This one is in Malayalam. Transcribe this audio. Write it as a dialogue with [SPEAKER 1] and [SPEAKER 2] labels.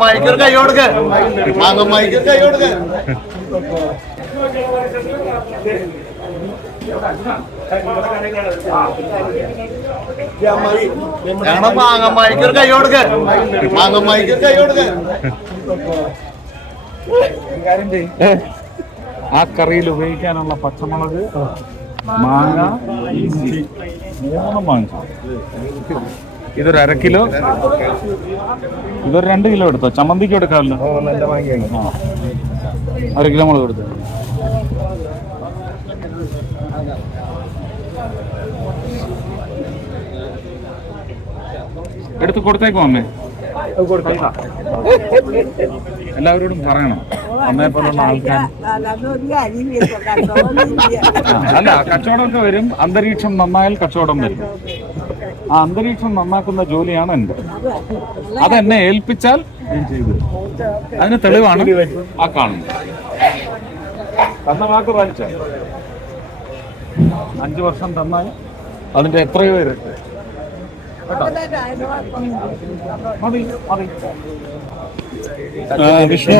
[SPEAKER 1] മാങ്ങമ്മായിക്കൊരു കൈ കൊടുക്ക്. മാങ്ങമ്മായിക്കൊരു കൈ കൊടുക്ക്. ഞങ്ങളുടെ മാങ്ങമ്മായിക്കൊരു കൈ കൊടുക്ക്. മാങ്ങമ്മായിക്കൊരു കൈ കൊടുക്ക്.
[SPEAKER 2] ആ കറിയിൽ ഉപയോഗിക്കാനുള്ള പച്ചമുളക് മാങ്ങ ഇഞ്ചി മൂന്നും വാങ്ങിച്ചു ഇതൊരു അര കിലോ? ഇതൊരു രണ്ട് കിലോ എടുത്തോ? ചമ്മന്തിക്ക് എടുക്കാമല്ലോ. ആ. അര കിലോ മുളക് എടുത്തു? എടുത്ത് കൊടുത്തേക്കോ അമ്മേ. എല്ലാവരോടും പറയണം. അമ്മയെ പോലുള്ള ആൾക്കാർ അല്ല കച്ചവടമൊക്കെ വരും. അന്തരീക്ഷം നന്നായാൽ കച്ചവടം വരും. ആ അന്തരീക്ഷം നന്നാക്കുന്ന ജോലിയാണ് എന്റെ. അതെന്നെ ഏൽപ്പിച്ചാൽ അതിന് തെളിവാണ് ആ കാണുന്നത്. തന്ന വാക്ക് അഞ്ചു വർഷം തന്നാൽ അതിന്റെ എത്രയോ ഇരട്ടി മതി മതി.
[SPEAKER 1] വിഷ്ണു.